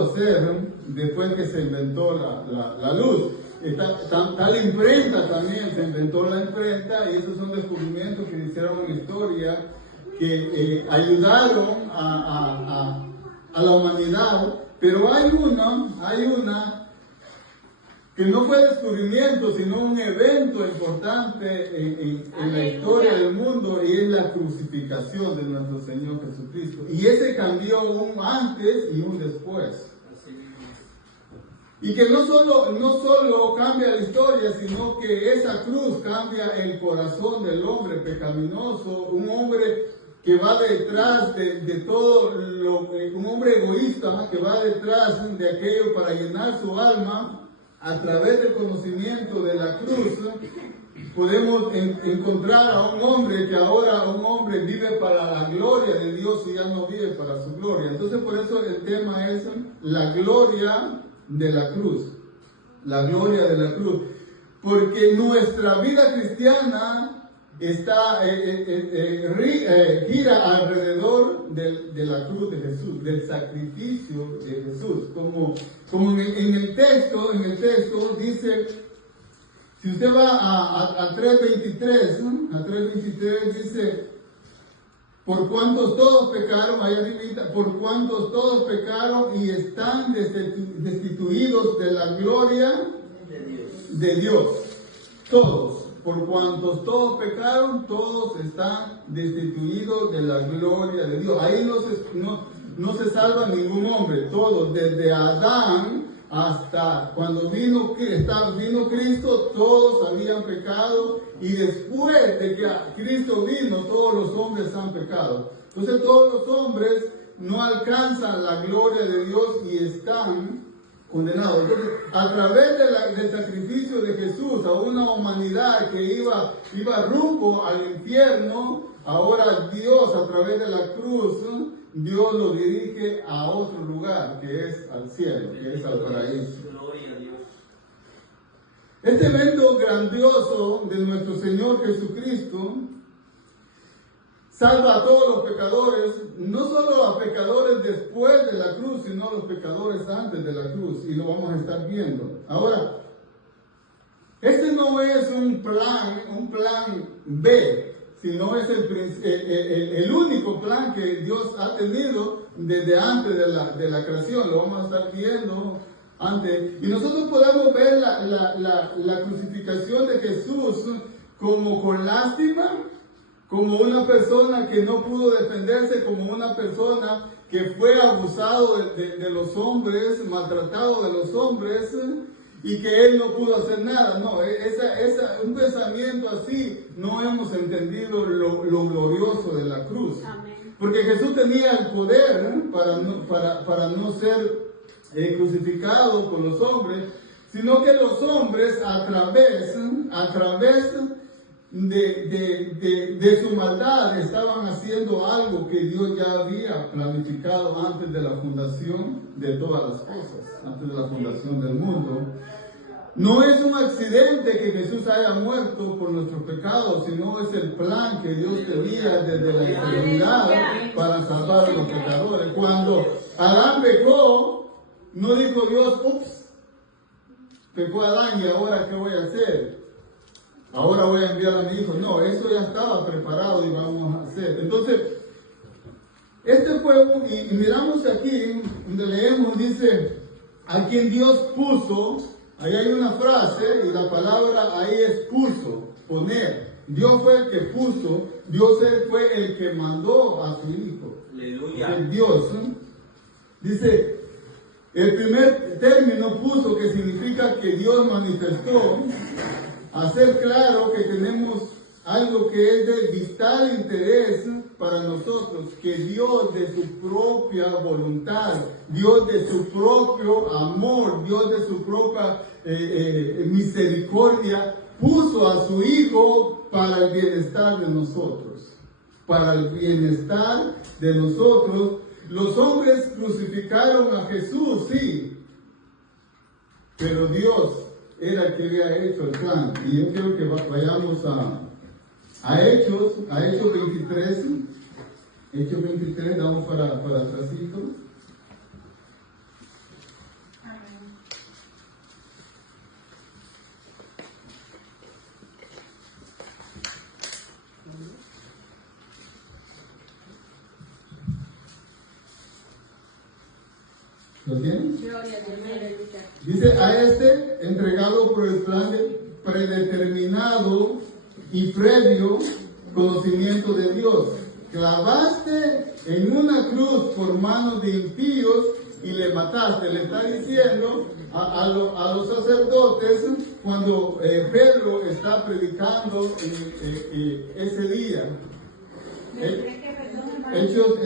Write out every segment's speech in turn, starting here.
hacer después que se inventó la luz. Tal imprenta también, se inventó la imprenta, y esos son descubrimientos que hicieron en la historia que ayudaron a la humanidad. Pero hay una que no fue descubrimiento, sino un evento importante en la historia del mundo, y es la crucificación de nuestro Señor Jesucristo. Y ese cambió un antes y un después. Y que no solo cambia la historia, sino que esa cruz cambia el corazón del hombre pecaminoso, un hombre que va detrás de todo un hombre egoísta, que va detrás de aquello para llenar su alma. A través del conocimiento de la cruz, podemos encontrar a un hombre que ahora vive para la gloria de Dios y ya no vive para su gloria. Entonces, por eso el tema es la gloria de la cruz. La gloria de la cruz. Porque nuestra vida cristiana gira alrededor de la cruz de Jesús, del sacrificio de Jesús. Como en el texto dice, si usted va a 3.23 dice, por cuantos todos pecaron, ahí arribita, por cuantos todos pecaron y están destituidos de la gloria de Dios. Todos. Por cuantos todos pecaron, todos están destituidos de la gloria de Dios. Ahí no se salva ningún hombre. Todos, desde Adán hasta cuando vino Cristo, todos habían pecado. Y después de que Cristo vino, todos los hombres han pecado. Entonces todos los hombres no alcanzan la gloria de Dios y están condenado. Entonces, a través del sacrificio de Jesús a una humanidad que iba rumbo al infierno, ahora Dios, a través de la cruz, Dios lo dirige a otro lugar, que es al cielo, que es al paraíso. Este evento grandioso de nuestro Señor Jesucristo salva a todos los pecadores, no solo a pecadores después de la cruz, sino a los pecadores antes de la cruz, y lo vamos a estar viendo. Ahora, este no es un plan B, sino es el único plan que Dios ha tenido desde antes de la creación. Lo vamos a estar viendo antes. Y nosotros podemos ver la crucificación de Jesús como con lástima, como una persona que no pudo defenderse, como una persona que fue abusado de los hombres, maltratado de los hombres, y que él no pudo hacer nada. No, un pensamiento así no hemos entendido lo glorioso de la cruz. Amén. Porque Jesús tenía el poder para no ser crucificado por los hombres, sino que los hombres a través de su maldad estaban haciendo algo que Dios ya había planificado antes de la fundación de todas las cosas, antes de la fundación del mundo. No es un accidente que Jesús haya muerto por nuestros pecados, sino es el plan que Dios tenía desde la eternidad para salvar a los pecadores. Cuando Adán pecó, no dijo Dios, ups, pecó Adán y ahora ¿qué voy a hacer? Ahora voy a enviar a mi hijo. No, eso ya estaba preparado y vamos a hacer. Entonces, este fue y miramos aquí, donde leemos, dice, a quien Dios puso, ahí hay una frase, y la palabra ahí es puso, poner. Dios fue el que puso, Dios fue el que mandó a su hijo. Aleluya. Dios, dice, el primer término puso, que significa que Dios manifestó, hacer claro que tenemos algo que es de vital interés para nosotros, que Dios de su propia voluntad, Dios de su propio amor, Dios de su propia misericordia, puso a su Hijo para el bienestar de nosotros. Para el bienestar de nosotros. Los hombres crucificaron a Jesús, sí, pero Dios era el que había hecho el plan. Y yo quiero que vayamos a Hechos 23. Hechos 23, vamos para atrásito. ¿Lo tienen? Gloria a Dios. Dice, a este entregado por el plan predeterminado y previo conocimiento de Dios. Clavaste en una cruz por manos de impíos y le mataste. Le está diciendo a los sacerdotes cuando Pedro está predicando ese día. Hechos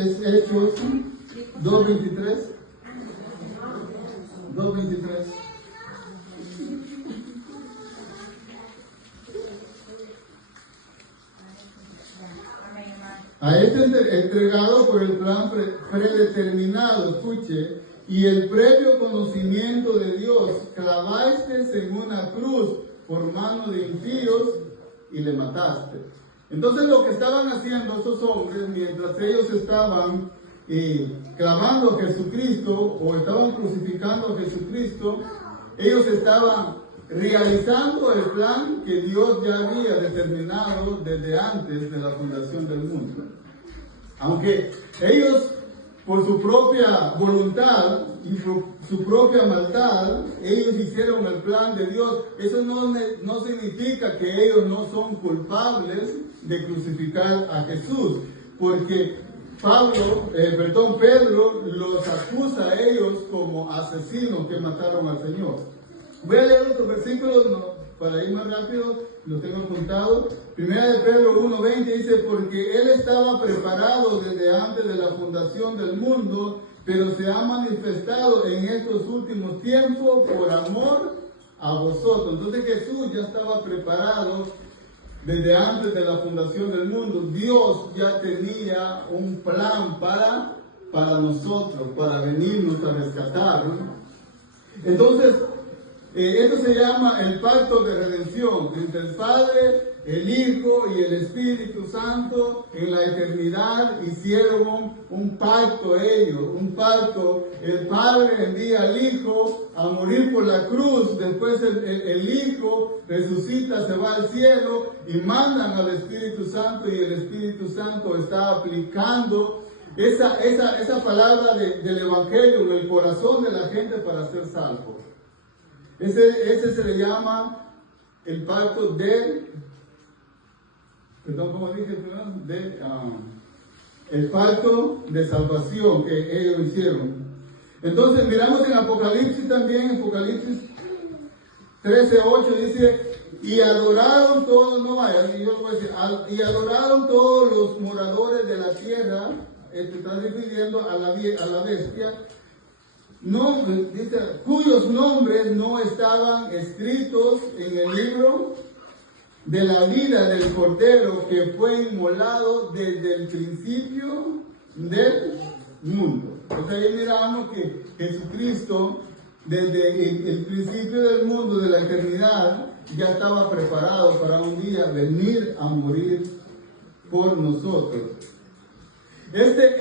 2:23. 2:23. A este entregado por el plan predeterminado, escuche, y el previo conocimiento de Dios, clavaste en una cruz por mano de impíos y le mataste. Entonces lo que estaban haciendo esos hombres, mientras ellos estaban clamando a Jesucristo o estaban crucificando a Jesucristo, ellos estaban realizando el plan que Dios ya había determinado desde antes de la fundación del mundo. Aunque ellos, por su propia voluntad y por su propia maldad, ellos hicieron el plan de Dios, eso no significa que ellos no son culpables de crucificar a Jesús, porque Pedro los acusa a ellos como asesinos que mataron al Señor. Voy a leer otros versículos para ir más rápido, los tengo apuntados. Primera de Pedro 1:20 dice, porque Él estaba preparado desde antes de la fundación del mundo, pero se ha manifestado en estos últimos tiempos por amor a vosotros. Entonces Jesús ya estaba preparado desde antes de la fundación del mundo. Dios ya tenía un plan para nosotros, para venirnos a rescatar, ¿no? Entonces, esto se llama el pacto de redención entre el Padre, el Hijo y el Espíritu Santo. En la eternidad hicieron un pacto ellos, un pacto. El Padre envía al Hijo a morir por la cruz, después el Hijo resucita, se va al cielo y mandan al Espíritu Santo, y el Espíritu Santo está aplicando esa palabra del Evangelio en el corazón de la gente para ser salvos. Ese se le llama el pacto ¿cómo dije? El pacto de salvación que ellos hicieron. Entonces miramos en Apocalipsis también, en Apocalipsis 13:8 dice, y adoraron todos, y adoraron todos los moradores de la tierra, está refiriendo a la bestia, no, dice, cuyos nombres no estaban escritos en el libro de la vida del Cordero que fue inmolado desde el principio del mundo. Entonces ahí miramos que Jesucristo, desde el principio del mundo, de la eternidad, ya estaba preparado para un día venir a morir por nosotros. Este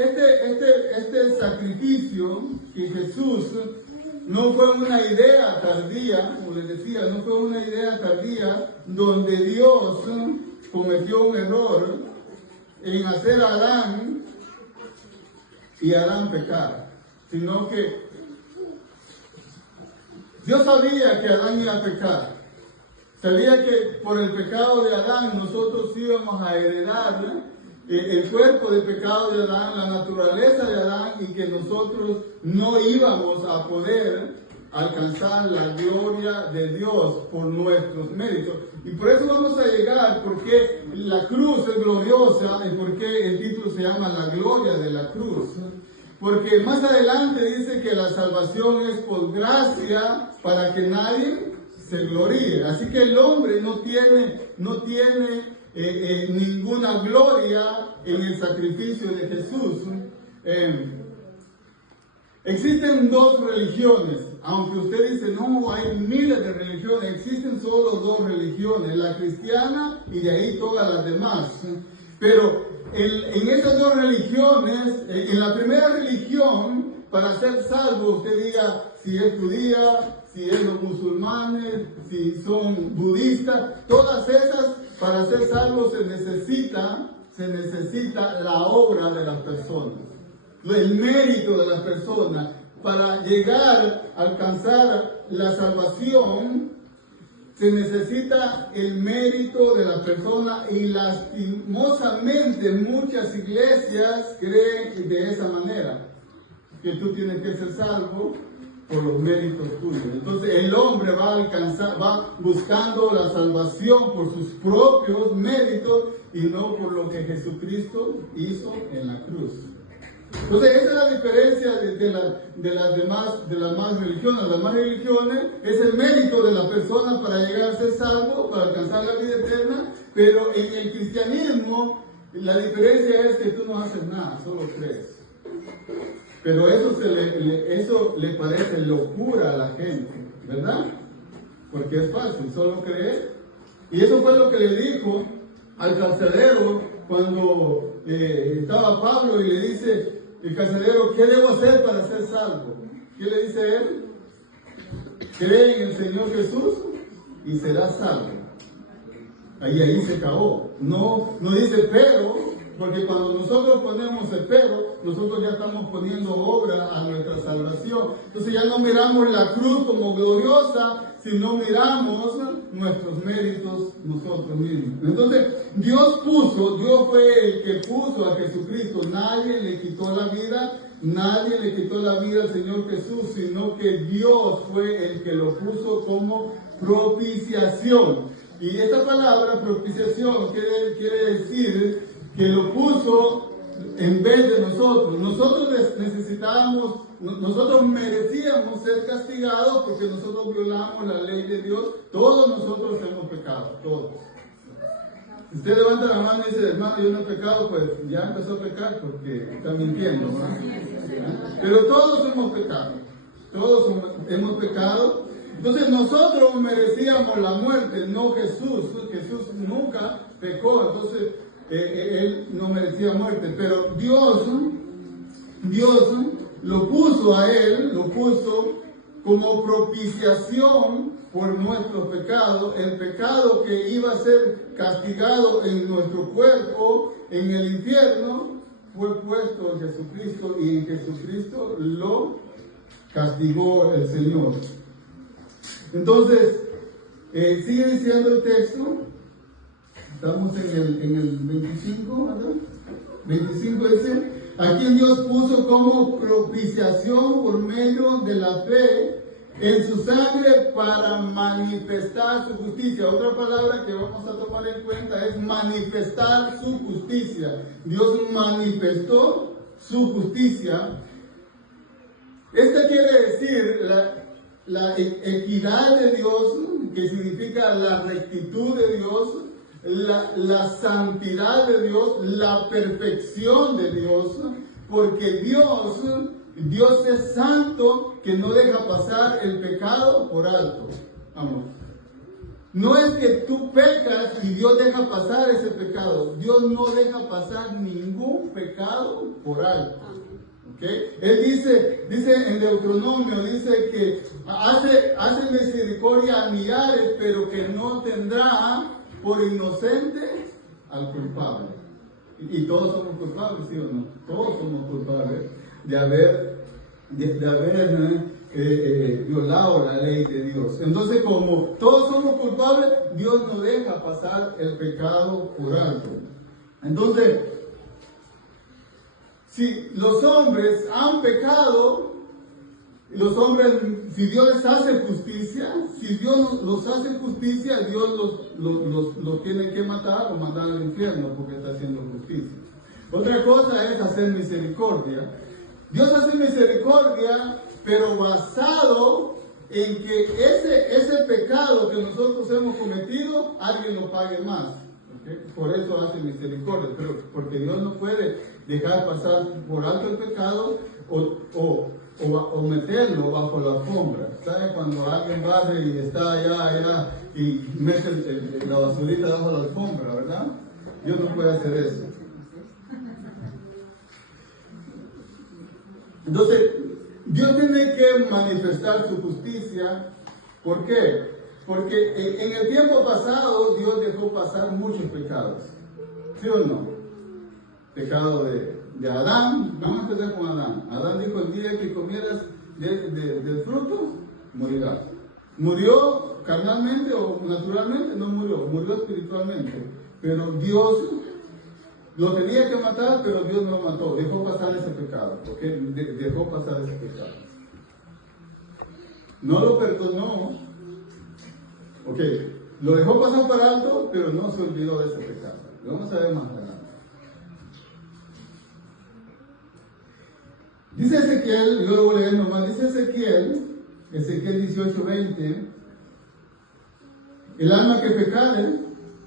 sacrificio que Jesús no fue una idea tardía, como les decía, no fue una idea tardía donde Dios cometió un error en hacer a Adán y Adán pecar, sino que Dios sabía que Adán iba a pecar, sabía que por el pecado de Adán nosotros íbamos a heredar el cuerpo de pecado de Adán, la naturaleza de Adán, y que nosotros no íbamos a poder alcanzar la gloria de Dios por nuestros méritos. Y por eso vamos a llegar, porque la cruz es gloriosa y porque el título se llama La gloria de la cruz. Porque más adelante dice que la salvación es por gracia para que nadie se gloríe. Así que el hombre no tiene ninguna gloria en el sacrificio de Jesús. Existen dos religiones, aunque usted dice, no, hay miles de religiones, existen solo dos religiones, la cristiana y de ahí todas las demás. Pero en esas dos religiones, en la primera religión, para ser salvo, usted diga si es judía, si es los musulmanes, si son budistas, todas esas, para ser salvos se necesita la obra de las personas, el mérito de las personas. para llegar a alcanzar la salvación, se necesita el mérito de la persona, y lastimosamente muchas iglesias creen de esa manera, que tú tienes que ser salvo por los méritos tuyos. Entonces el hombre va buscando la salvación por sus propios méritos y no por lo que Jesucristo hizo en la cruz. Entonces esa es la diferencia de las demás religiones. Las demás religiones es el mérito de la persona para llegar a ser salvo, para alcanzar la vida eterna, pero en el cristianismo la diferencia es que tú no haces nada, solo crees. Pero eso le parece locura a la gente, ¿verdad? Porque es fácil, solo creer. Y eso fue lo que le dijo al carcelero cuando estaba Pablo, y le dice el carcelero: ¿qué debo hacer para ser salvo? ¿Qué le dice él? Cree en el Señor Jesús y serás salvo. Ahí se acabó. No dice pero, porque cuando nosotros ponemos el pero, nosotros ya estamos poniendo obra a nuestra salvación. Entonces ya no miramos la cruz como gloriosa, sino miramos nuestros méritos nosotros mismos. Entonces Dios fue el que puso a Jesucristo. Nadie le quitó la vida, nadie le quitó la vida al Señor Jesús, sino que Dios fue el que lo puso como propiciación. Y esta palabra propiciación quiere decir que lo puso en vez de nosotros. Nosotros nosotros merecíamos ser castigados porque nosotros violamos la ley de Dios. Todos nosotros hemos pecado, todos. Si usted levanta la mano y dice: hermano, yo no he pecado, pues ya empezó a pecar porque está mintiendo, ¿no? Pero todos hemos pecado, todos hemos pecado. Entonces nosotros merecíamos la muerte, no Jesús. Jesús nunca pecó, entonces él no merecía muerte, pero Dios lo puso a él, lo puso como propiciación por nuestros pecados. El pecado que iba a ser castigado en nuestro cuerpo, en el infierno, fue puesto en Jesucristo, y en Jesucristo lo castigó el Señor. Entonces, sigue diciendo el texto. Estamos en el 25, ¿verdad? 25 dice: a quien Dios puso como propiciación por medio de la fe en su sangre para manifestar su justicia. Otra palabra que vamos a tomar en cuenta es manifestar su justicia. Dios manifestó su justicia. Esta quiere decir la equidad de Dios, que significa la rectitud de Dios, la santidad de Dios, la perfección de Dios, porque Dios es santo, que no deja pasar el pecado por alto. Vamos. No es que tú pecas y Dios deja pasar ese pecado. Dios no deja pasar ningún pecado por alto. ¿Okay? Él dice en Deuteronomio, dice que hace misericordia a millares, pero que no tendrá por inocente al culpable. Y todos somos culpables, ¿sí o no? Todos somos culpables de haber violado la ley de Dios. Entonces, como todos somos culpables, Dios no deja pasar el pecado por alto. Entonces, si los hombres han pecado, si Dios les hace justicia, si Dios los hace justicia, Dios los tiene que matar o mandar al infierno porque está haciendo justicia. Otra cosa es hacer misericordia. Dios hace misericordia, pero basado en que ese pecado que nosotros hemos cometido, alguien lo pague más. ¿Okay? Por eso hace misericordia, pero porque Dios no puede dejar pasar por alto el pecado o meterlo bajo la alfombra. ¿Sabe? Cuando alguien barre y está allá y mete la basurita bajo la alfombra, ¿verdad? Dios no puede hacer eso. Entonces, Dios tiene que manifestar su justicia. ¿Por qué? Porque en el tiempo pasado Dios dejó pasar muchos pecados. ¿Sí o no? Pecado de Adán. Vamos a empezar con Adán. Adán dijo: el día que comieras del fruto, morirá. Murió carnalmente o naturalmente, no murió, murió espiritualmente. Pero Dios lo tenía que matar, pero Dios no lo mató, dejó pasar ese pecado, ¿ok? Dejó pasar ese pecado. No lo perdonó, ok, lo dejó pasar por alto, pero no se olvidó de ese pecado. Lo vamos a ver más adelante. Dice Ezequiel, luego leemos más, dice Ezequiel 18:20, el alma que pecare,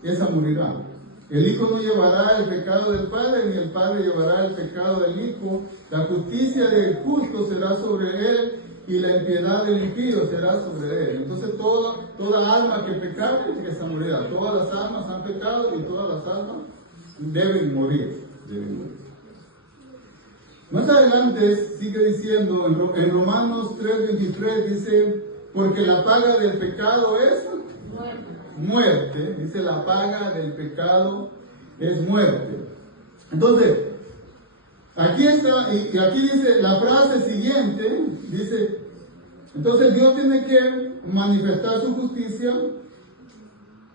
esa morirá. El hijo no llevará el pecado del padre, ni el padre llevará el pecado del hijo. La justicia del justo será sobre él, y la impiedad del impío será sobre él. Entonces toda alma que pecare, esa morirá. Todas las almas han pecado y todas las almas deben morir. Más adelante sigue diciendo, en Romanos 3:23 dice, porque la paga del pecado es muerte. Dice, la paga del pecado es muerte. Entonces, aquí está, y aquí dice la frase siguiente, dice, entonces Dios tiene que manifestar su justicia,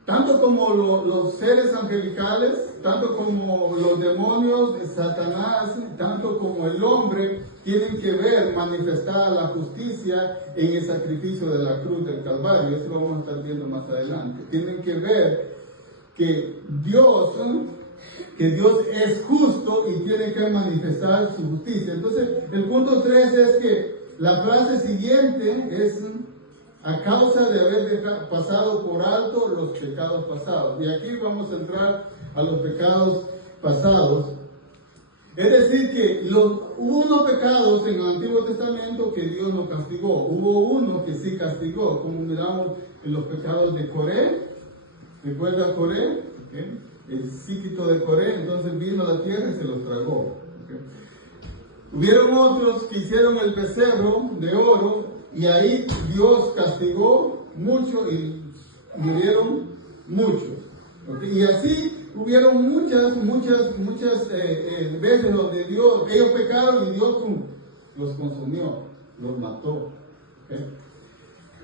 tanto como los seres angelicales, tanto como los demonios, Satanás, tanto como el hombre, tienen que ver manifestada la justicia en el sacrificio de la cruz del Calvario. Eso lo vamos a estar viendo más adelante. Tienen que ver que Dios es justo y tiene que manifestar su justicia. Entonces, el punto 3 es que la frase siguiente es a causa de haber pasado por alto los pecados pasados. Y aquí vamos a entrar a los pecados pasados. Es decir, que hubo unos pecados en el Antiguo Testamento que Dios no castigó. Hubo uno que sí castigó, como miramos en los pecados de Coré. ¿Recuerda Coré? ¿Okay? El psíquico de Coré, entonces vino a la tierra y se los tragó. ¿Okay? Hubieron otros que hicieron el becerro de oro, y ahí Dios castigó mucho y murieron muchos. ¿Okay? Y así hubieron muchas veces donde ellos pecaron y Dios los consumió, los mató. ¿Okay?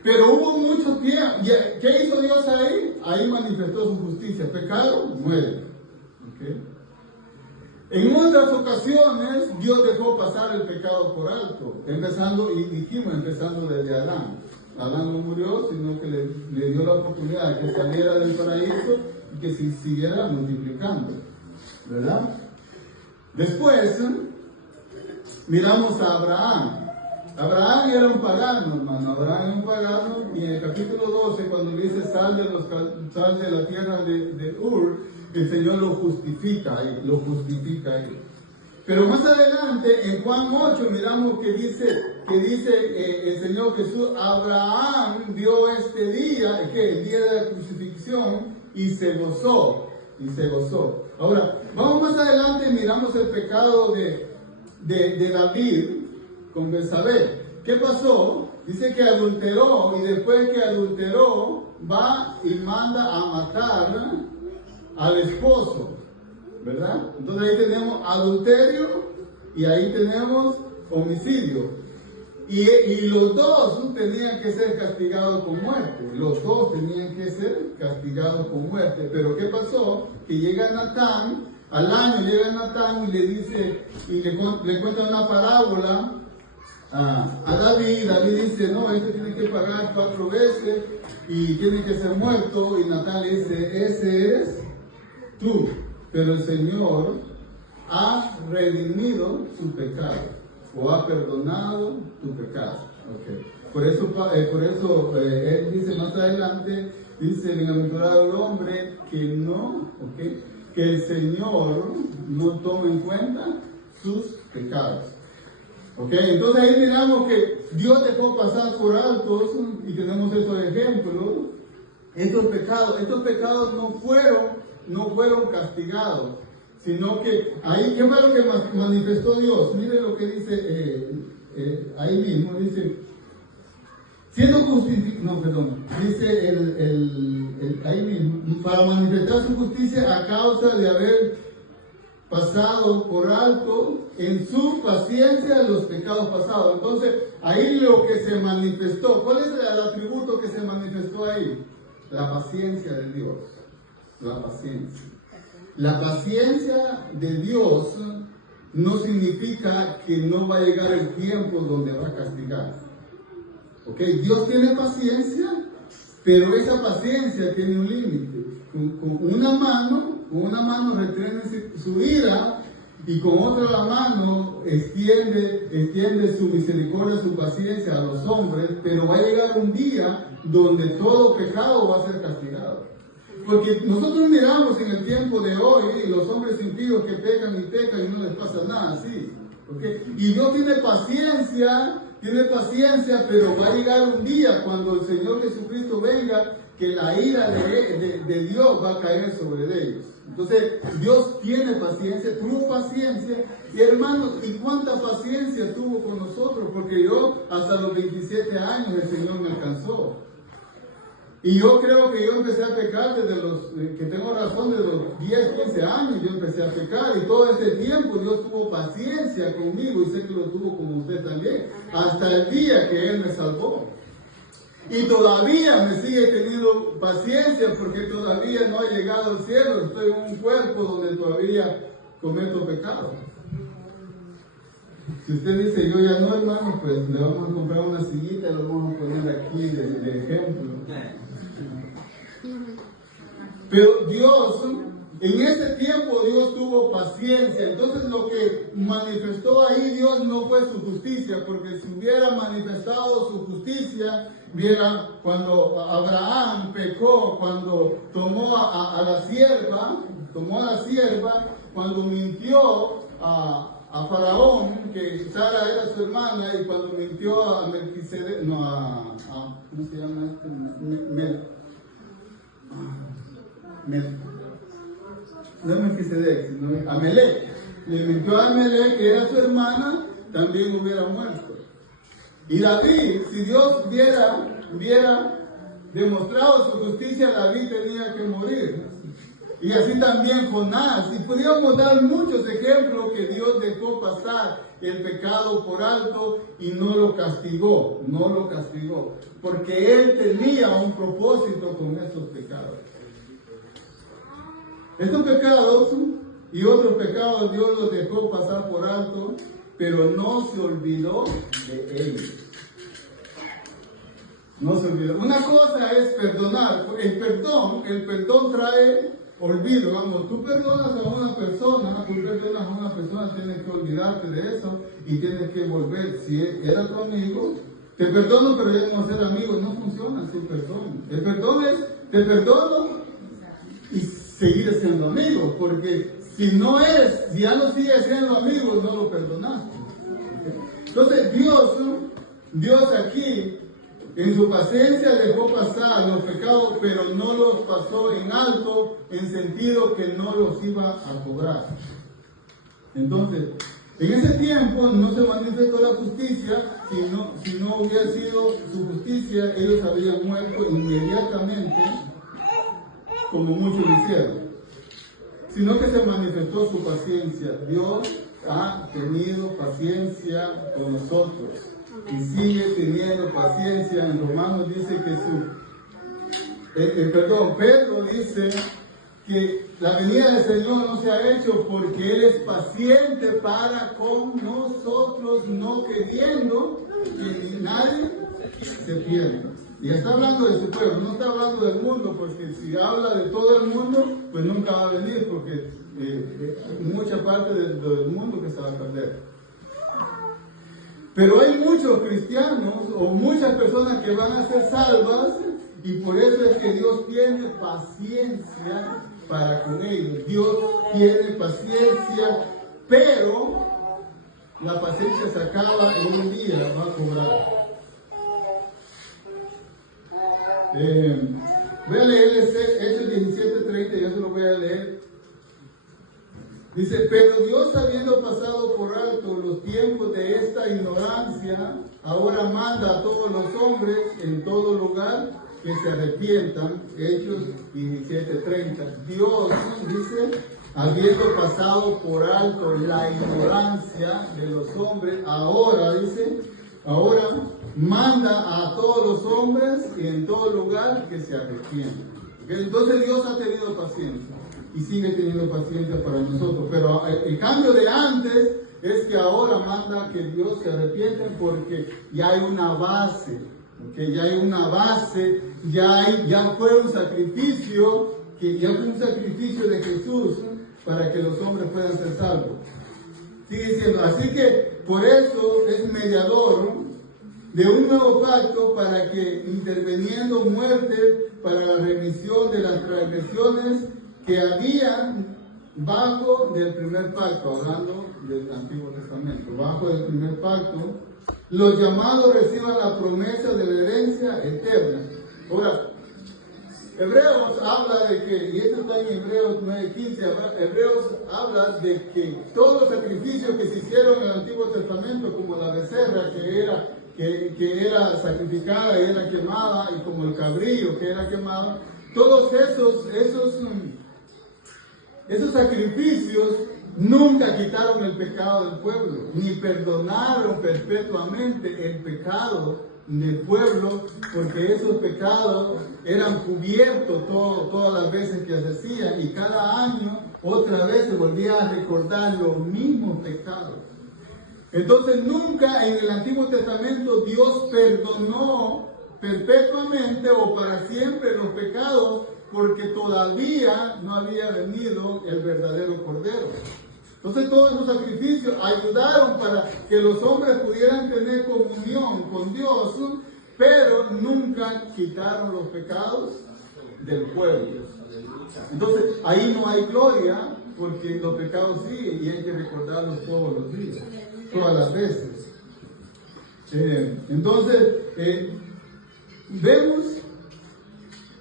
Pero hubo mucho tiempo. ¿Qué hizo Dios ahí? Ahí manifestó su justicia. Pecado, muere. ¿Okay? En otras ocasiones, Dios dejó pasar el pecado por alto, empezando desde Adán. Adán no murió, sino que le dio la oportunidad de que saliera del paraíso y que se siguiera multiplicando, ¿verdad? Después, miramos a Abraham. Abraham era un pagano, hermano. Abraham era un pagano, y en el capítulo 12, cuando dice sal de la tierra de Ur, el Señor lo justifica ahí. Pero más adelante, en Juan 8, miramos que dice el Señor Jesús, Abraham vio este día, el día de la crucifixión, y se gozó. Ahora, vamos más adelante y miramos el pecado de David con Betsabé. ¿Qué pasó? Dice que adulteró, y después que adulteró, va y manda a matar al esposo, ¿verdad? Entonces ahí tenemos adulterio y ahí tenemos homicidio. Y los dos tenían que ser castigados con muerte. Pero ¿qué pasó? Que llega Natán, al año llega Natán y le dice, y le cuenta una parábola a David. David dice, no, este tiene que pagar 4 veces y tiene que ser muerto. Y Natán le dice, ese eres tú, pero el Señor ha redimido tu pecado, o ha perdonado tu pecado. Okay. Por eso él dice más adelante, dice, bienaventurado el hombre que el Señor no toma en cuenta sus pecados. Okay. Entonces ahí miramos que Dios dejó pasar por altos, y tenemos estos ejemplos. Estos pecados no fueron castigados, sino que ahí, ¿qué fue lo que manifestó Dios? Mire lo que dice ahí mismo, dice, siendo justificado, dice ahí mismo, para manifestar su justicia a causa de haber pasado por alto en su paciencia los pecados pasados. Entonces, ahí lo que se manifestó, ¿cuál es el atributo que se manifestó ahí? La paciencia de Dios. La paciencia. La paciencia de Dios no significa que no va a llegar el tiempo donde va a castigar. ¿Ok? Dios tiene paciencia, pero esa paciencia tiene un límite. Con una mano retiene su ira y con otra la mano extiende su misericordia, su paciencia a los hombres, pero va a llegar un día donde todo pecado va a ser castigado. Porque nosotros miramos en el tiempo de hoy los hombres impíos que pecan y no les pasa nada, ¿sí? ¿Okay? Y Dios tiene paciencia, pero va a llegar un día cuando el Señor Jesucristo venga, que la ira de Dios va a caer sobre ellos. Entonces, Dios tiene paciencia, tuvo paciencia, y hermanos, ¿y cuánta paciencia tuvo con nosotros? Porque yo, hasta los 27 años, el Señor me alcanzó. Y yo creo que yo empecé a pecar desde que tengo razón, de los 10, 15 años, yo empecé a pecar, y todo ese tiempo Dios tuvo paciencia conmigo, y sé que lo tuvo con usted también, hasta el día que Él me salvó. Y todavía me sigue teniendo paciencia, porque todavía no he llegado al cielo, estoy en un cuerpo donde todavía cometo pecado. Si usted dice, yo ya no, hermano, pues le vamos a comprar una sillita y lo vamos a poner aquí de ejemplo. Pero Dios, en ese tiempo Dios tuvo paciencia. Entonces lo que manifestó ahí Dios no fue su justicia, porque si hubiera manifestado su justicia, viera cuando Abraham pecó, cuando tomó a la sierva, cuando mintió a Faraón, que Sara era su hermana, y cuando mintió a Melquisedec, ¿cómo se llama este? No es Melquisedec, sino Amelec. Le mintió a Amelec, que era su hermana, también hubiera muerto. Y David, si Dios hubiera demostrado su justicia, David tenía que morir. Y así también Jonás. Y podríamos dar muchos ejemplos que Dios dejó pasar el pecado por alto y no lo castigó, porque Él tenía un propósito con estos pecados. Estos pecados y otros pecados Dios los dejó pasar por alto, pero no se olvidó de ellos. No se olvidó. Una cosa es perdonar. El perdón trae olvido. Vamos, tú perdonas a una persona, tienes que olvidarte de eso y tienes que volver. Si era tu amigo, te perdono, pero ya no vamos a ser amigos. No funciona así el perdón. El perdón es, te perdono y seguir siendo amigos, porque si ya no sigues siendo amigos, no lo perdonaste. Entonces Dios aquí, en su paciencia dejó pasar los pecados, pero no los pasó en alto, en sentido que no los iba a cobrar. Entonces, en ese tiempo no se manifestó la justicia. Si no hubiera sido su justicia, ellos habrían muerto inmediatamente, como muchos lo hicieron. Sino que se manifestó su paciencia. Dios ha tenido paciencia con nosotros y sigue teniendo paciencia. En Romanos dice que Pedro dice que la venida del Señor no se ha hecho porque Él es paciente para con nosotros, no queriendo que nadie se pierda. Y está hablando de su pueblo, no está hablando del mundo, porque si habla de todo el mundo, pues nunca va a venir, porque mucha parte del mundo que se va a perder. Pero hay muchos cristianos o muchas personas que van a ser salvas, y por eso es que Dios tiene paciencia para con ellos. Dios tiene paciencia, pero la paciencia se acaba en un día, va a cobrar. Voy a leer Hechos 17:30, yo se lo voy a leer. Dice, pero Dios, habiendo pasado por alto los tiempos de esta ignorancia, ahora manda a todos los hombres en todo lugar que se arrepientan. Hechos 17:30. Dios dice habiendo pasado por alto la ignorancia de los hombres, ahora, dice, ahora manda a todos los hombres y en todo lugar que se arrepientan. ¿Okay? Entonces Dios ha tenido paciencia y sigue teniendo paciencia para nosotros, pero el cambio de antes es que ahora manda que Dios se arrepienta porque ya hay una base, ¿okay? Ya hay una base, ya fue un sacrificio, de Jesús para que los hombres puedan ser salvos. Sigue diciendo, así que por eso es mediador de un nuevo pacto para que interviniendo muerte para la remisión de las transgresiones que habían bajo del primer pacto, hablando del Antiguo Testamento, bajo del primer pacto, los llamados reciban la promesa de la herencia eterna. Ahora, Hebreos habla de que, y esto está en Hebreos 9:15, Hebreos habla de que todos los sacrificios que se hicieron en el Antiguo Testamento, como la becerra que era sacrificada y era quemada, y como el cabrillo que era quemado, todos esos sacrificios nunca quitaron el pecado del pueblo, ni perdonaron perpetuamente el pecado del pueblo, porque esos pecados eran cubiertos todas las veces que se hacían, y cada año otra vez se volvía a recordar los mismos pecados. Entonces nunca en el Antiguo Testamento Dios perdonó perpetuamente o para siempre los pecados, porque todavía no había venido el verdadero Cordero. Entonces todos esos sacrificios ayudaron para que los hombres pudieran tener comunión con Dios, pero nunca quitaron los pecados del pueblo. Entonces ahí no hay gloria, porque los pecados siguen y hay que recordarlos todos los días, todas las veces. Entonces vemos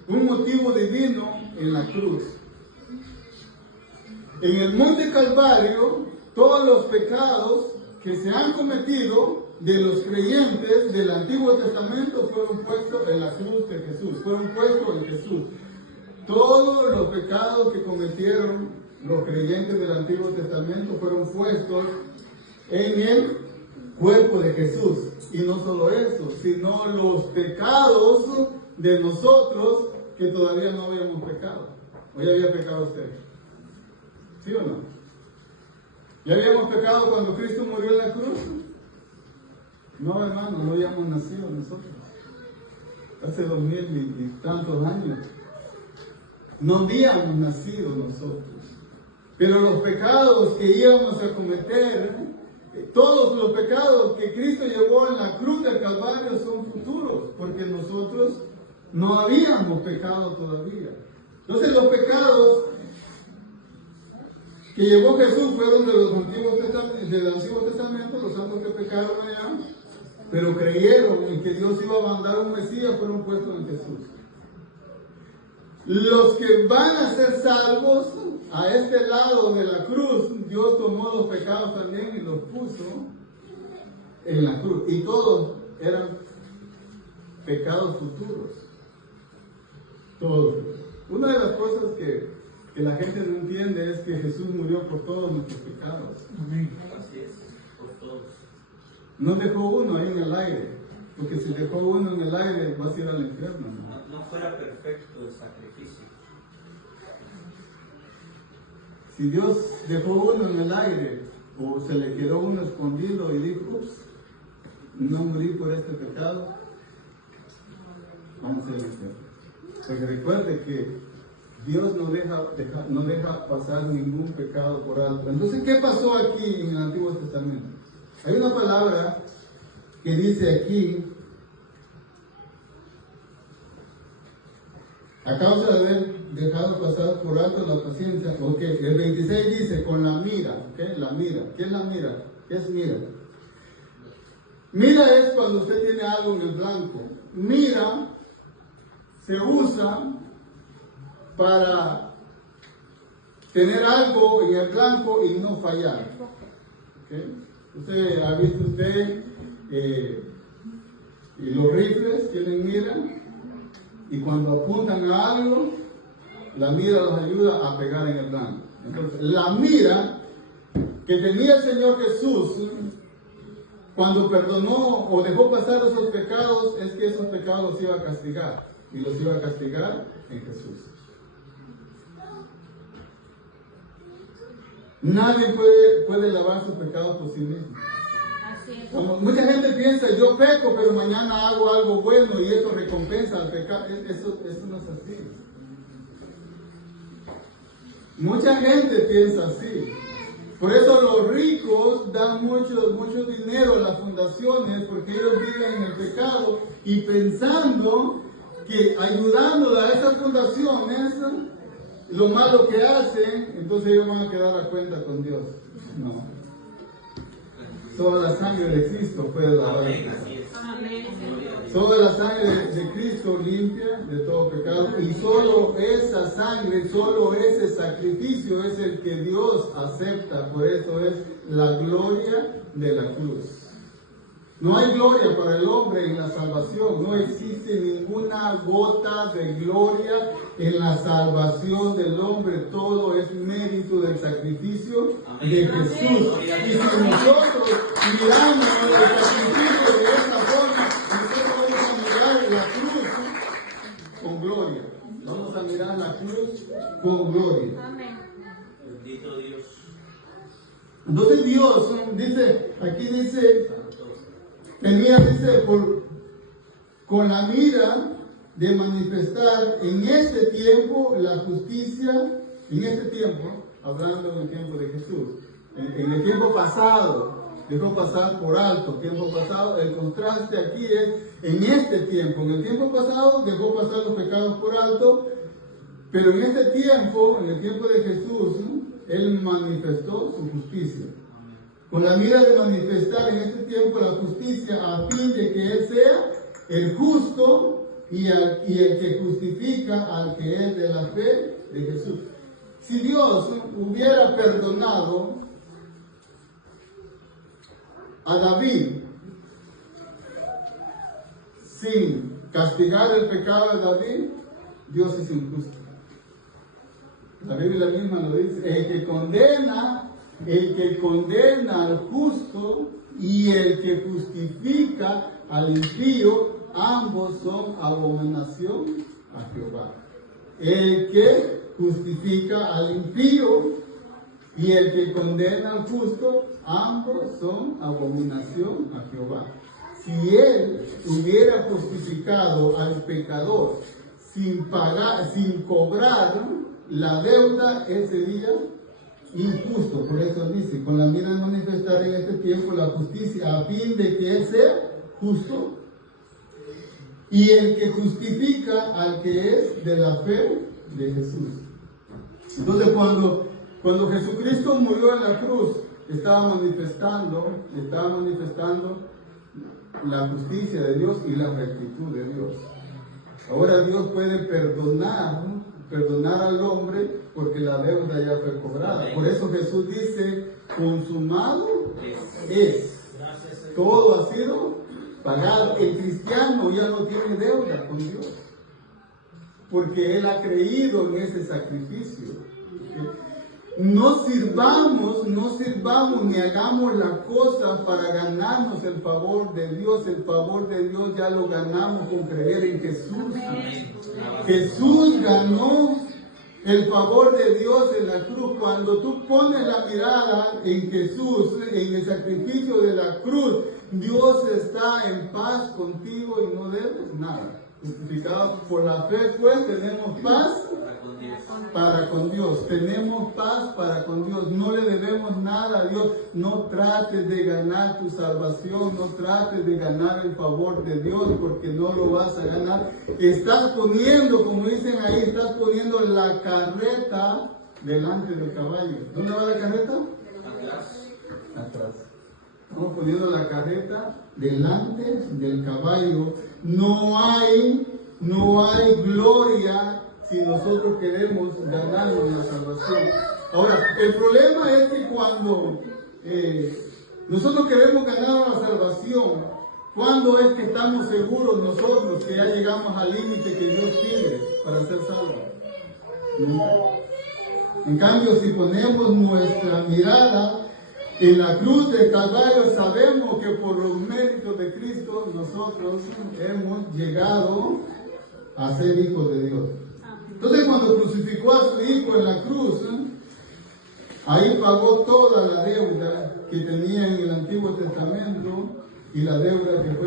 un motivo divino en la cruz. En el Monte Calvario, todos los pecados que se han cometido de los creyentes del Antiguo Testamento fueron puestos en la cruz de Jesús, fueron puestos en Jesús. Todos los pecados que cometieron los creyentes del Antiguo Testamento fueron puestos en el cuerpo de Jesús. Y no solo eso, sino los pecados de nosotros que todavía no habíamos pecado. ¿O ya había pecado usted? ¿Sí o no? ¿Ya habíamos pecado cuando Cristo murió en la cruz? No, hermano, no habíamos nacido nosotros. Hace 2000 y tantos años. No habíamos nacido nosotros. Pero los pecados que íbamos a cometer, todos los pecados que Cristo llevó en la cruz del Calvario son futuros, porque nosotros no habíamos pecado todavía. Entonces los pecados que llevó Jesús fueron del Antiguo Testamento, los santos que pecaron allá, pero creyeron en que Dios iba a mandar un Mesías, fueron puestos en Jesús. Los que van a ser salvos a este lado de la cruz, Dios tomó los pecados también y los puso en la cruz. Y todos eran pecados futuros. Todos. Una de las cosas que la gente no entiende es que Jesús murió por todos nuestros pecados. Amén. Así es, por todos. No dejó uno ahí en el aire, porque si dejó uno en el aire vas a ir al infierno. No fuera perfecto el sacrificio. Si Dios dejó uno en el aire, o se le quedó uno escondido y dijo, ups, no morí por este pecado, vamos a ir al infierno. Porque recuerde que Dios no deja pasar ningún pecado por alto. Entonces, ¿qué pasó aquí en el Antiguo Testamento? Hay una palabra que dice aquí, a causa de haber dejado pasar por alto la paciencia. Ok, el 26 dice, con la mira. ¿Okay? La mira. ¿Qué es la mira? ¿Qué es mira? Mira es cuando usted tiene algo en el blanco. Mira se usa para tener algo en el blanco y no fallar. ¿Okay? Usted ha visto y los rifles tienen mira, y cuando apuntan a algo, la mira los ayuda a pegar en el blanco. Entonces, la mira que tenía el Señor Jesús cuando perdonó o dejó pasar esos pecados es que esos pecados los iba a castigar. Y los iba a castigar en Jesús. Nadie puede lavar sus pecados por sí mismo. Como mucha gente piensa, yo peco, pero mañana hago algo bueno y eso recompensa al pecado. Eso no es así. Mucha gente piensa así. Por eso los ricos dan mucho dinero a las fundaciones, porque ellos viven en el pecado y pensando que ayudando a esas fundaciones, lo malo que hacen, entonces ellos van a quedar a cuenta con Dios. No. Solo la sangre de Cristo puede lavar el pecado. Solo la sangre de Cristo limpia de todo pecado. Y solo esa sangre, solo ese sacrificio es el que Dios acepta. Por eso es la gloria de la cruz. No hay gloria para el hombre en la salvación. No existe ninguna gota de gloria en la salvación del hombre. Todo es mérito del sacrificio de Jesús. Y si nosotros miramos el sacrificio de esta forma, nosotros vamos a mirar la cruz con gloria. Vamos a mirar la cruz con gloria. Amén. Bendito Dios. Entonces Dios dice, aquí dice, tenía, dice, con la mira de manifestar en este tiempo la justicia, en este tiempo, hablando en el tiempo de Jesús, en el tiempo pasado, dejó pasar por alto, tiempo pasado, el contraste aquí es en este tiempo, en el tiempo pasado dejó pasar los pecados por alto, pero en este tiempo, en el tiempo de Jesús, Él manifestó su justicia. Con la mira de manifestar en este tiempo la justicia a fin de que Él sea el justo y el que justifica al que es de la fe de Jesús. Si Dios hubiera perdonado a David sin castigar el pecado de David, Dios es injusto. La Biblia misma lo dice, el que condena al justo y el que justifica al impío, ambos son abominación a Jehová. El que justifica al impío y el que condena al justo, ambos son abominación a Jehová. Si Él hubiera justificado al pecador sin pagar, sin cobrar la deuda, Él sería injusto. Por eso dice, con la mira de manifestar en este tiempo la justicia a fin de que Él sea justo y el que justifica al que es de la fe de Jesús. Entonces cuando Jesucristo murió en la cruz, estaba manifestando la justicia de Dios y la rectitud de Dios. Ahora Dios puede perdonar al hombre porque la deuda ya fue cobrada. Por eso Jesús dice, consumado es. Todo ha sido pagado. El cristiano ya no tiene deuda con Dios porque él ha creído en ese sacrificio. No sirvamos ni hagamos la cosa para ganarnos el favor de Dios. El favor de Dios ya lo ganamos con creer en Jesús. Jesús ganó el favor de Dios en la cruz. Cuando tú pones la mirada en Jesús, en el sacrificio de la cruz, Dios está en paz contigo y no debes nada. Justificados por la fe, pues tenemos paz para con Dios. Tenemos paz para con Dios. No le debemos nada a Dios. No trates de ganar tu salvación. No trates de ganar el favor de Dios porque no lo vas a ganar. Estás poniendo, como dicen ahí, estás poniendo la carreta delante del caballo. ¿Dónde va la carreta? Atrás. Estamos poniendo la carreta delante del caballo. No hay gloria si nosotros queremos ganarnos la salvación. Ahora, el problema es que cuando nosotros queremos ganar la salvación, ¿cuándo es que estamos seguros nosotros que ya llegamos al límite que Dios tiene para ser salvos? Nunca. En cambio, si ponemos nuestra mirada en la cruz del Calvario, sabemos que por los méritos de Cristo nosotros hemos llegado a ser hijos de Dios. Entonces, cuando crucificó a su hijo en la cruz, ahí pagó toda la deuda que tenía en el Antiguo Testamento y la deuda que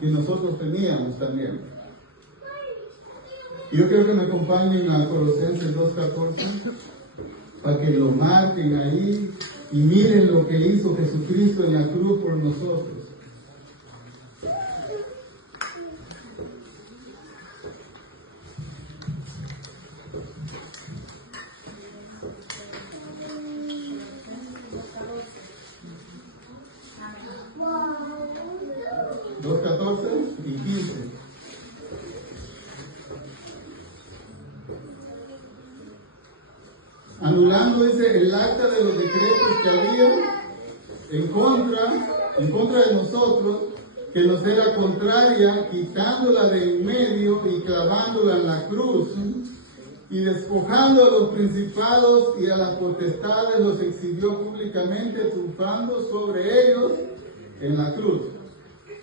que nosotros teníamos también. Y yo quiero que me acompañen a Colosenses 2:14 para que lo marquen ahí y miren lo que hizo Jesucristo en la cruz por nosotros. Dos 14 y 15. Anulando el acta de los decretos que había en contra de nosotros, que nos era contraria, quitándola de en medio y clavándola en la cruz, y despojando a los principados y a las potestades, los exhibió públicamente, triunfando sobre ellos en la cruz.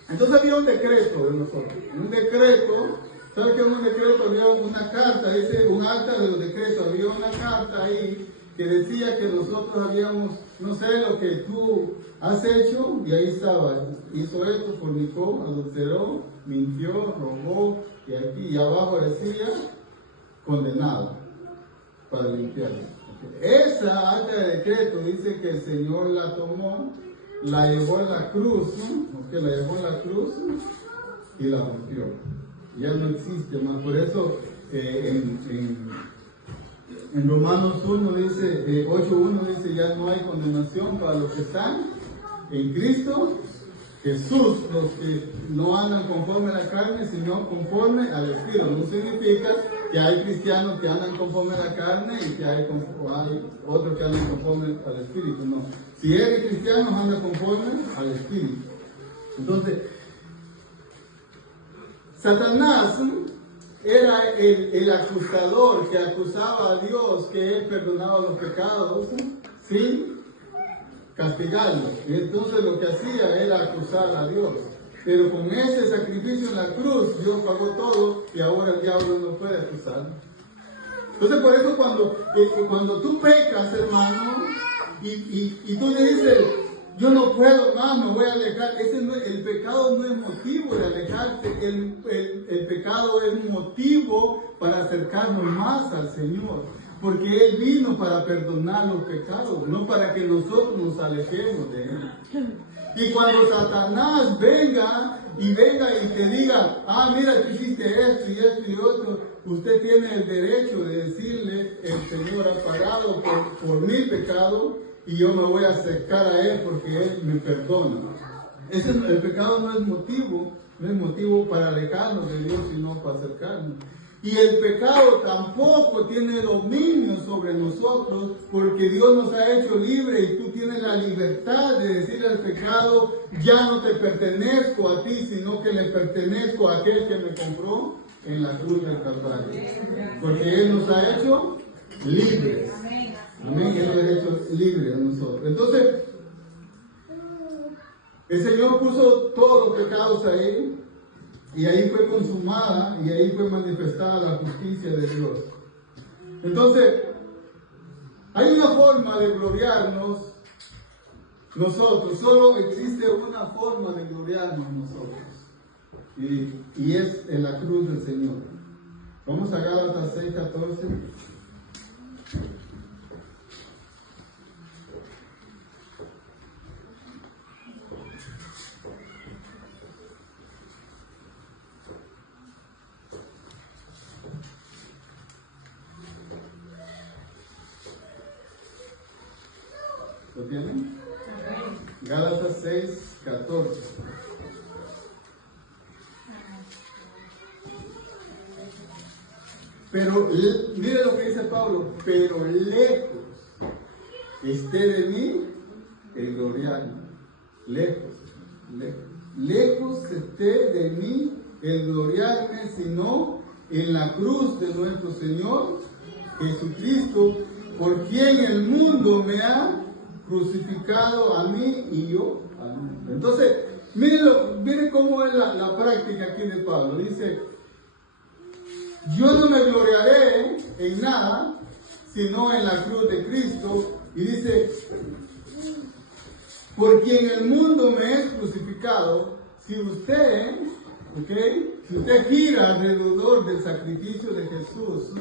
Entonces había un decreto de nosotros, un decreto. ¿Sabe qué es un decreto? Había una carta, dice un acta de los decretos, había una carta ahí que decía que nosotros habíamos, no sé lo que tú has hecho, y ahí estaba, hizo esto, fornicó, adulteró, mintió, robó, y aquí y abajo decía, condenado, para limpiarlo. Esa acta de decreto dice que el Señor la tomó, la llevó a la cruz, ¿no? La llevó a la cruz y la rompió. Ya no existe más. Por eso en Romanos 1 dice, 8:1 dice, ya no hay condenación para los que están en Cristo Jesús, los que no andan conforme a la carne, sino conforme al Espíritu. No significa que hay cristianos que andan conforme a la carne y que hay otros que andan conforme al Espíritu. No. Si eres cristiano, anda conforme al Espíritu. Entonces, Satanás era el acusador que acusaba a Dios que él perdonaba los pecados sin castigarlos. Y entonces lo que hacía era acusar a Dios. Pero con ese sacrificio en la cruz, Dios pagó todo y ahora el diablo no puede acusar. Entonces por eso cuando tú pecas, hermano, y tú le dices, yo no puedo más, me voy a alejar. El pecado no es motivo de alejarte, el pecado es un motivo para acercarnos más al Señor. Porque Él vino para perdonar los pecados, no para que nosotros nos alejemos de Él. Y cuando Satanás venga y te diga, mira, tú hiciste esto y esto y otro, usted tiene el derecho de decirle, el Señor ha pagado por mi pecado, y yo me voy a acercar a Él porque Él me perdona. El pecado no es motivo para alejarnos de Dios, sino para acercarnos. Y el pecado tampoco tiene dominio sobre nosotros, porque Dios nos ha hecho libres y tú tienes la libertad de decirle al pecado, ya no te pertenezco a ti, sino que le pertenezco a aquel que me compró en la cruz del Calvario. Porque Él nos ha hecho libres. Amén, Él nos ha hecho libres a nosotros. Entonces, el Señor puso todos los pecados ahí, y ahí fue consumada, y ahí fue manifestada la justicia de Dios. Entonces, hay una forma de gloriarnos nosotros, solo existe una forma de gloriarnos nosotros, y es en la cruz del Señor. Vamos a Gálatas 6:14. ¿Lo tienen? Gálatas 6:14. Pero, mire lo que dice Pablo, pero lejos esté de mí el gloriarme. Lejos esté de mí el gloriarme, sino en la cruz de nuestro Señor Jesucristo, por quien el mundo me ha crucificado a mí y yo al mundo. Entonces, miren cómo es la práctica aquí de Pablo. Dice, yo no me gloriaré en nada, sino en la cruz de Cristo. Y dice, por quien el mundo me es crucificado. Si usted gira alrededor del sacrificio de Jesús,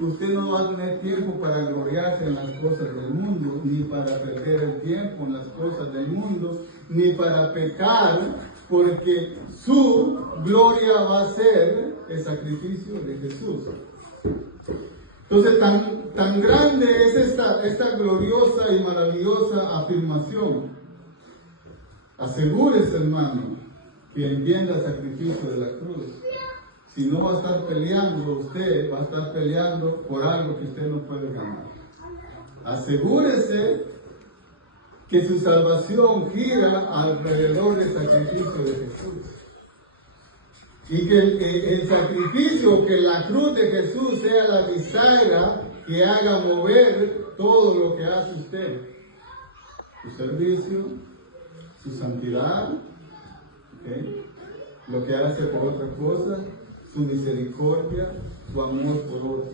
usted no va a tener tiempo para gloriarse en las cosas del mundo, ni para perder el tiempo en las cosas del mundo, ni para pecar, porque su gloria va a ser el sacrificio de Jesús. Entonces, tan grande es esta gloriosa y maravillosa afirmación. Asegúrese, hermano, que entienda el sacrificio de la cruz. Si no va a estar peleando, usted va a estar peleando por algo que usted no puede ganar. Asegúrese que su salvación gira alrededor del sacrificio de Jesús. Y que el sacrificio, que la cruz de Jesús sea la bisagra que haga mover todo lo que hace usted. Su servicio, su santidad, lo que hace por otra cosa, su misericordia, su amor por otro.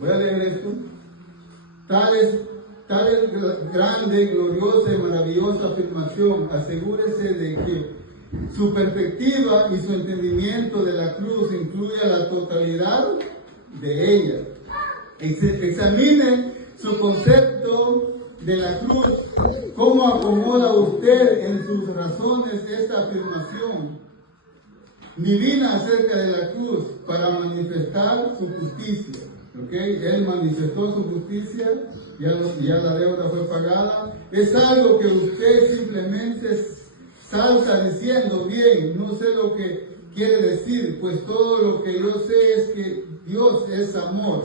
Voy a leer esto. Tal es grande, gloriosa y maravillosa afirmación. Asegúrese de que su perspectiva y su entendimiento de la cruz incluya la totalidad de ella. Examine su concepto de la cruz. ¿Cómo acomoda usted en sus razones esta afirmación divina acerca de la cruz para manifestar su justicia? Él manifestó su justicia, ya la deuda fue pagada. Es algo que usted simplemente salta diciendo, bien, no sé lo que quiere decir, pues todo lo que yo sé es que Dios es amor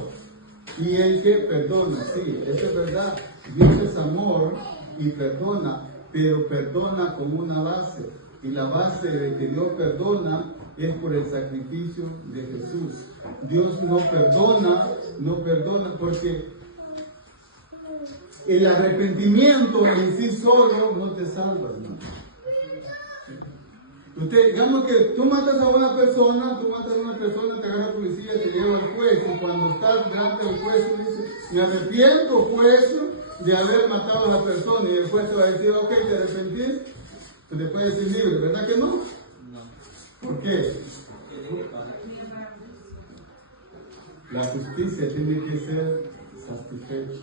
y el que perdona. Sí, eso es verdad. Dios es amor y perdona, pero perdona con una base. Y la base de que Dios perdona es por el sacrificio de Jesús. Dios no perdona porque el arrepentimiento en sí solo no te salva, hermano. Digamos que tú matas a una persona, te agarra la policía, te lleva al juez, y cuando estás delante del juez, tú dices, me arrepiento, juez, de haber matado a la persona, y el juez te va a decir, ok, te arrepentís, tú te puedes decir libre, ¿verdad que no? No. ¿Por qué? La justicia tiene que ser satisfecha,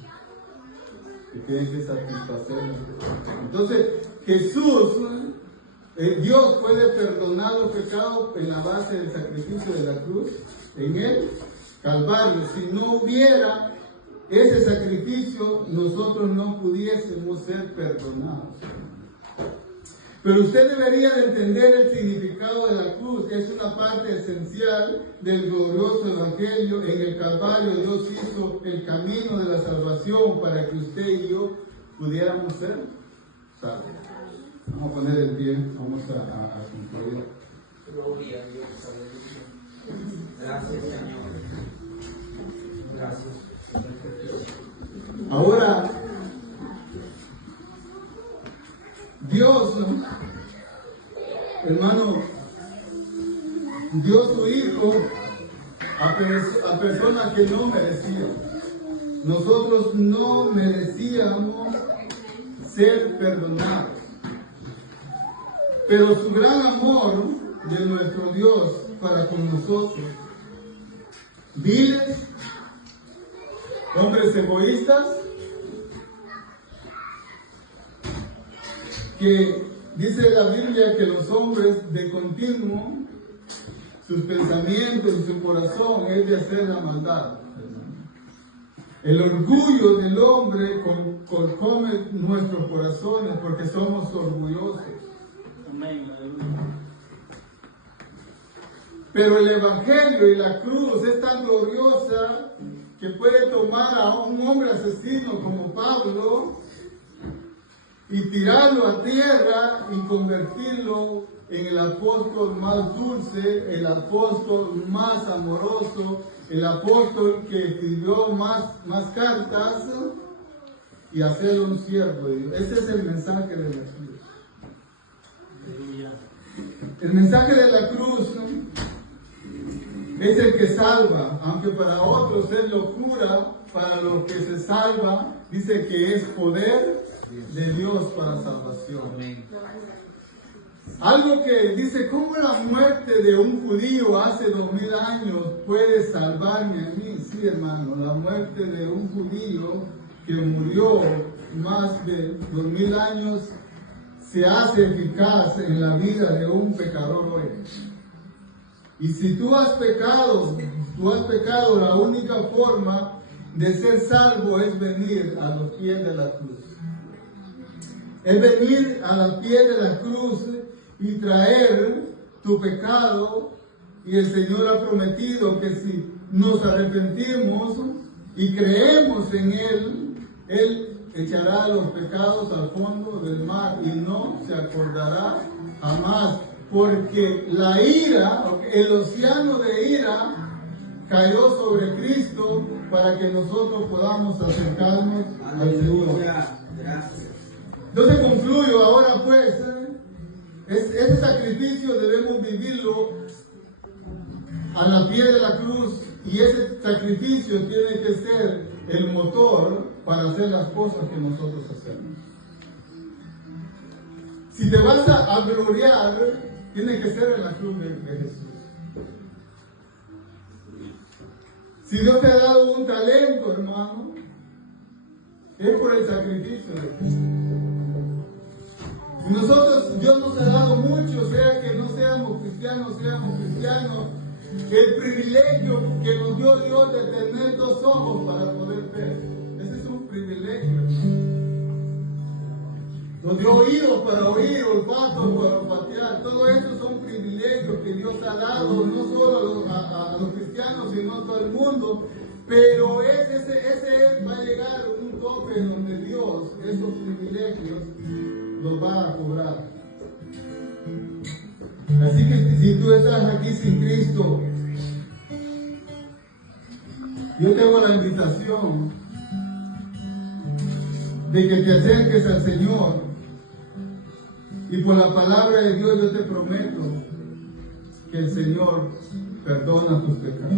que tiene que satisfacer. Entonces, Jesús, Dios puede perdonar los pecados en la base del sacrificio de la cruz, en el Calvario. Si no hubiera ese sacrificio, nosotros no pudiésemos ser perdonados. Pero usted debería de entender el significado de la cruz. Es una parte esencial del glorioso evangelio. En el Calvario Dios hizo el camino de la salvación para que usted y yo pudiéramos ser salvos. Vamos a poner el pie, vamos a concluir. Gloria a Dios, aleluya. Gracias, Señor. Gracias. Ahora, Dios, hermano, dio su Hijo a personas que no merecían. Nosotros no merecíamos ser perdonados. Pero su gran amor de nuestro Dios para con nosotros, viles, hombres egoístas, que dice la Biblia que los hombres de continuo, sus pensamientos y su corazón es de hacer la maldad. El orgullo del hombre come nuestros corazones porque somos orgullosos. Pero el Evangelio y la cruz es tan gloriosa que puede tomar a un hombre asesino como Pablo y tirarlo a tierra y convertirlo en el apóstol más dulce, el apóstol más amoroso, el apóstol que escribió más cartas y hacerlo un siervo de Dios. Ese es el mensaje de la cruz. El mensaje de la cruz es el que salva, aunque para otros es locura, para los que se salva, dice que es poder de Dios para salvación. Amén. Algo que dice, ¿cómo la muerte de un judío hace 2000 años puede salvarme a mí? Sí, hermano, la muerte de un judío que murió más de 2000 años se hace eficaz en la vida de un pecador hoy. Y si tú has pecado, la única forma de ser salvo es venir a los pies de la cruz. Es venir a los pies de la cruz y traer tu pecado, y el Señor ha prometido que si nos arrepentimos y creemos en Él echará los pecados al fondo del mar y no se acordará jamás, porque la ira, el océano de ira cayó sobre Cristo para que nosotros podamos acercarnos al Señor. Gracias. Entonces concluyo ahora pues, ese sacrificio debemos vivirlo a la pie de la cruz, y ese sacrificio tiene que ser el motor para hacer las cosas que nosotros hacemos. Si te vas a gloriar, tiene que ser en la cruz de Jesús. Si Dios te ha dado un talento, hermano, es por el sacrificio de Cristo. Y nosotros, Dios nos ha dado mucho, sea que no seamos cristianos, el privilegio que nos dio Dios de tener 2 ojos para poder ver. Ese es un privilegio. Nos dio oídos para oír, olfatos para olfatear. Todo eso son privilegios que Dios ha dado, no solo a los cristianos, sino a todo el mundo. Pero ese va a llegar un tope en donde Dios, esos privilegios, los va a cobrar. Así que si tú estás aquí sin Cristo, yo te hago la invitación de que te acerques al Señor, y por la palabra de Dios yo te prometo que el Señor perdona tus pecados.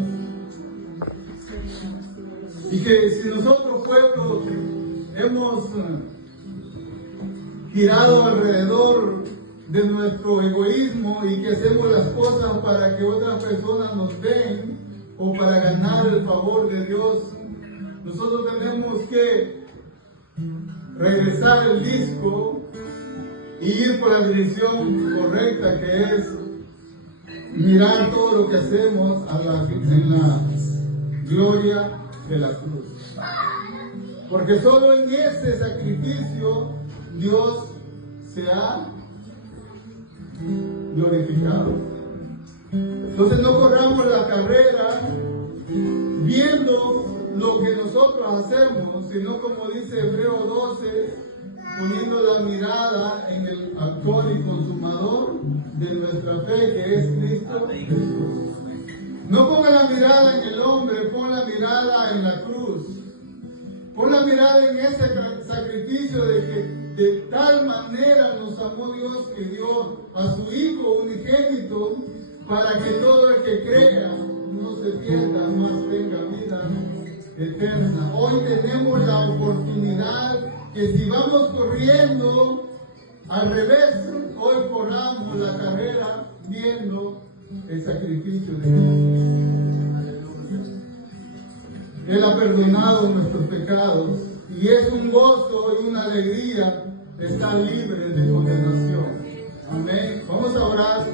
Y que si nosotros pueblos hemos girado alrededor de nuestro egoísmo y que hacemos las cosas para que otras personas nos den o para ganar el favor de Dios, nosotros tenemos que regresar el disco y ir por la dirección correcta, que es mirar todo lo que hacemos en la gloria de la cruz. Porque solo en ese sacrificio Dios se ha glorificado. Entonces no corramos la carrera viendo lo que nosotros hacemos, sino como dice Hebreo 12, poniendo la mirada en el autor y consumador de nuestra fe, que es Cristo Jesús. No ponga la mirada en el hombre, pon la mirada en la cruz. Pon la mirada en ese sacrificio de que de tal manera nos amó Dios que dio a su Hijo unigénito para que todo el que crea no se pierda, más tenga vida eterna. Hoy tenemos la oportunidad que si vamos corriendo al revés, hoy corramos la carrera viendo el sacrificio de Dios. Él ha perdonado nuestros pecados y es un gozo y una alegría estar libres de condenación. Amén. Vamos a orar.